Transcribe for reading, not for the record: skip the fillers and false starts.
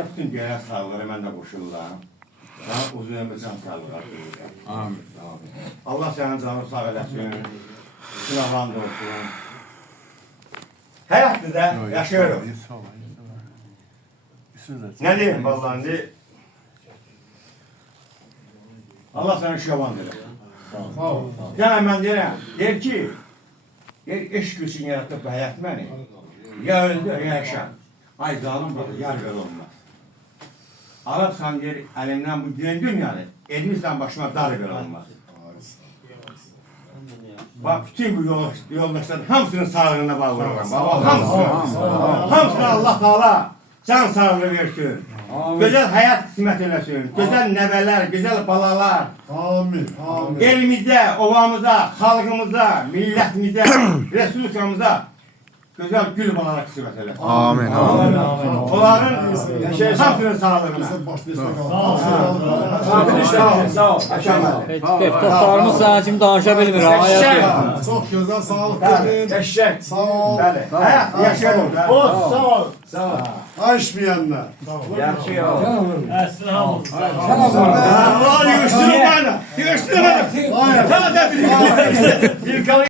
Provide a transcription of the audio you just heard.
Sizə bütün gönül sağlıqları mən də qoşuluram. Sana uzun ömür can sağlıqlar. Amin. Allah sənin canını sağ eləsin. Sınavland olsun. Həyatdır da yaşayırıq. Ne diyeyim vallahi indi? Allah sana şaban verir. Yani ben deyirəm, deyir ki, eşq üçün yaratıb bu həyat məni. Ya öldür, ya yaşa. Ay zalim burada, yer belə olmaz. Arabsan deyir, əlimdən bu dünyanı, elmirsən başıma dar belə olmaz. Bak bütün bu yoldaşların hamısının sağlığına bağlıyorum. Hamısına Allah Teala can sağlığı versin. Güzel hayat kısmet eləsin. Güzel nəvələr, güzel balalar. Amin. Amin. Elimizdə, ovamıza, xalqımıza, millətimizə, respublikamıza güzel gül balalar kısmet eləsin. Amin. Onların hamısının sağlığına. Sağ ol. Deputatlarımız sana şimdi danışa bilmir. Çok güzel sağlık Bəli, dedin. eşek. Sağ ol. Bəli, həyat yaşayalım. Sağ ol. Sağ ol. Açmayanlar. Yaxşı ya. Salam. Allah yığışdırın bana. Yığışdırın bana. Tamam.